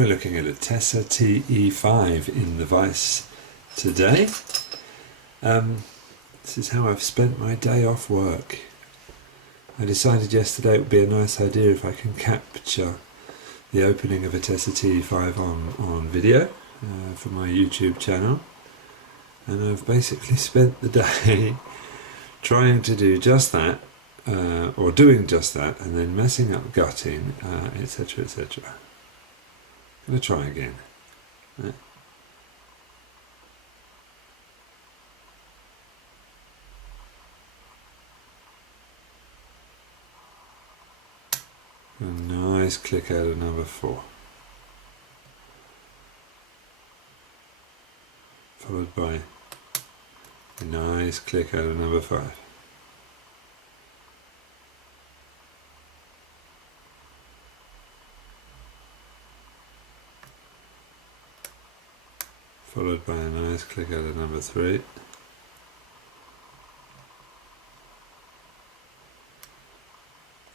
We're looking at a TESA TE5 in the vise today. This is how I've spent my day off work. I decided yesterday it would be a nice idea if I can capture the opening of a TESA TE5 on video for my YouTube channel. And I've basically spent the day trying to do just that, or doing just that, and then messing up gutting, etc, etc. I'm going to try again. A nice click out of number 4. Followed by a nice click out of number 5. Followed by a nice click out of number 3.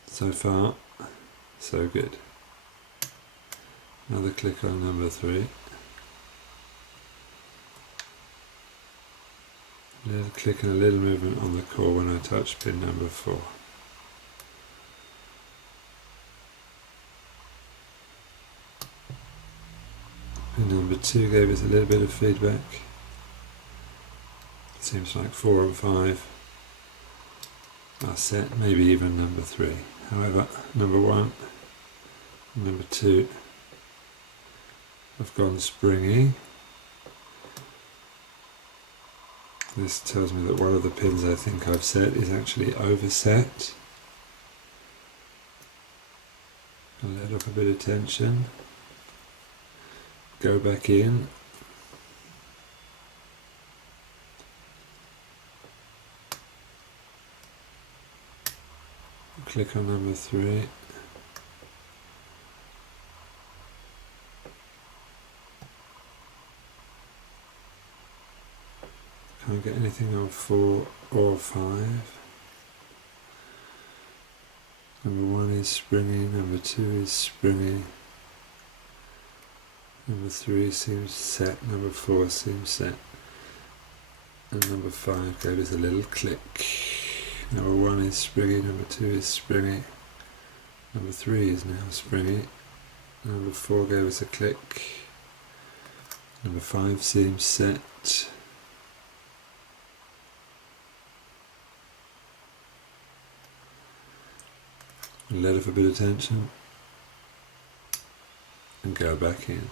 So far, so good. Another click on number 3. A little click and a little movement on the core when I touch pin number 4. And number 2 gave us a little bit of feedback. Seems like 4 and 5 are set, maybe even number 3. However, number 1 and number 2 have gone springy. This tells me that one of the pins I think I've set is actually overset. I'll let off a bit of tension. Go back in. Click on number 3. Can't get anything on 4 or 5. Number 1 is springy, number 2 is springy. Number 3 seems set, number 4 seems set. And number 5 gave us a little click. Number 1 is springy, number 2 is springy. Number 3 is now springy. Number 4 gave us a click. Number 5 seems set. Let off a bit of tension and go back in.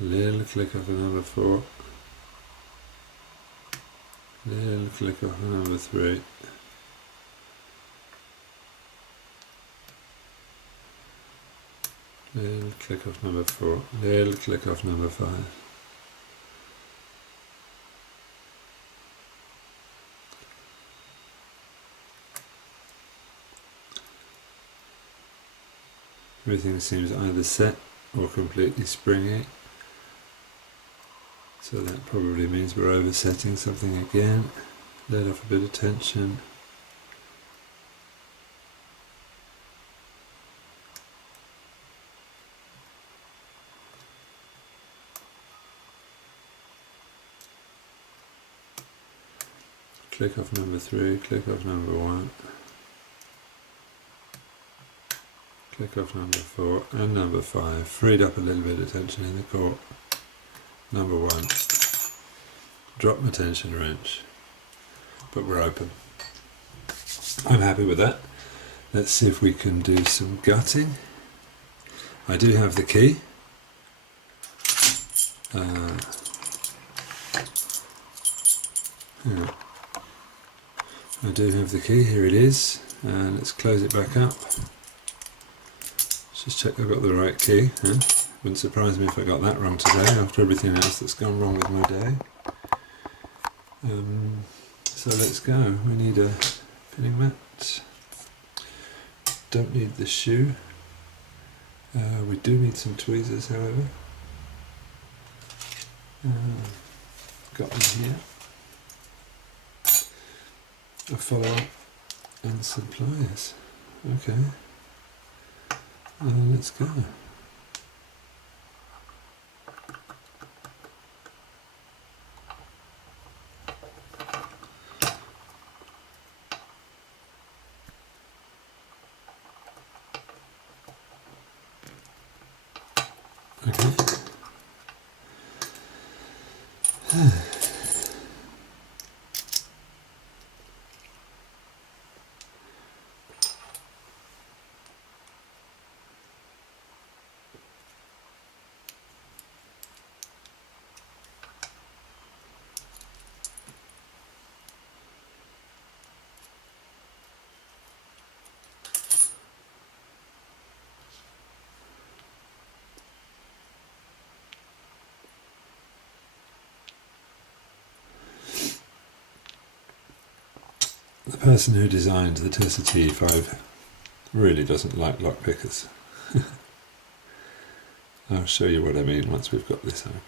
Little click off of number 4. Little click off of number 3. Little click off number 4. Little click off number 5. Everything seems either set or completely springy. So that probably means we're oversetting something again. Let off a bit of tension. Click off number 3, click off number 1. Click off number 4 and number 5. Freed up a little bit of tension in the core. Number 1. Drop my tension wrench. But we're open. I'm happy with that. Let's see if we can do some gutting. I do have the key. I do have the key. Here it is. Let's close it back up. Just check I've got the right key. Wouldn't surprise me if I got that wrong today after everything else that's gone wrong with my day. So let's go. We need a pinning mat. Don't need the shoe. We do need some tweezers, however. Got them here. a follow-up and suppliers. Okay, let's go. Okay. The person who designed the TESA TE5 really doesn't like lock pickers. I'll show you what I mean once we've got this open.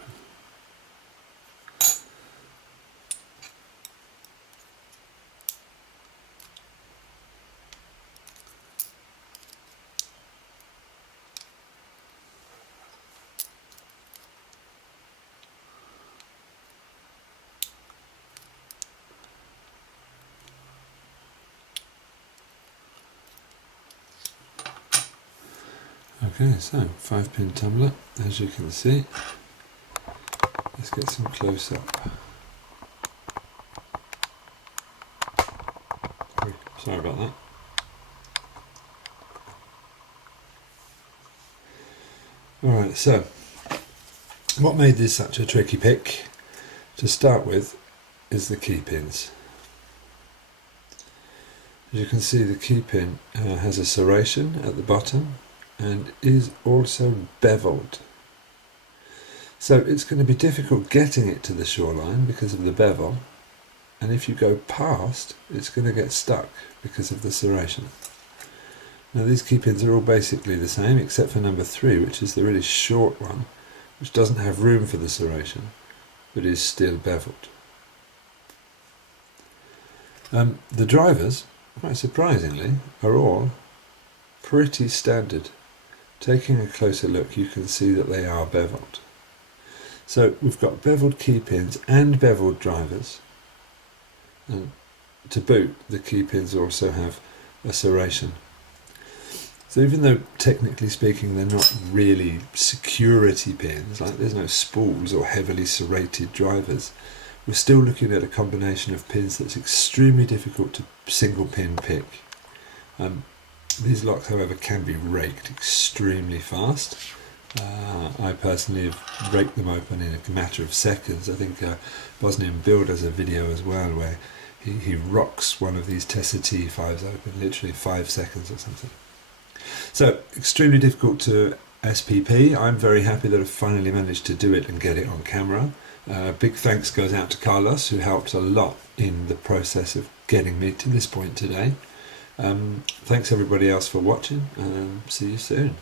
Okay, so 5-pin tumbler, as you can see. Let's get some close up. Sorry about that. Alright, so what made this such a tricky pick to start with is the key pins. As you can see, the key pin has a serration at the bottom and is also beveled. So it's going to be difficult getting it to the shoreline because of the bevel, and if you go past, it's going to get stuck because of the serration. Now these key pins are all basically the same except for number 3, which is the really short one, which doesn't have room for the serration, but is still beveled. The drivers, quite surprisingly, are all pretty standard. Taking a closer look, you can see that they are beveled. So we've got beveled key pins and beveled drivers. And to boot, the key pins also have a serration. So even though technically speaking they're not really security pins, like there's no spools or heavily serrated drivers, we're still looking at a combination of pins that's extremely difficult to single pin pick. These locks, however, can be raked extremely fast. I personally have raked them open in a matter of seconds. I think Bosnian Build has a video as well where he rocks one of these TESA Te5s open literally 5 seconds or something. So extremely difficult to SPP. I'm very happy that I've finally managed to do it and get it on camera. Big thanks goes out to Carlos, who helped a lot in the process of getting me to this point today. Thanks everybody else for watching, and see you soon.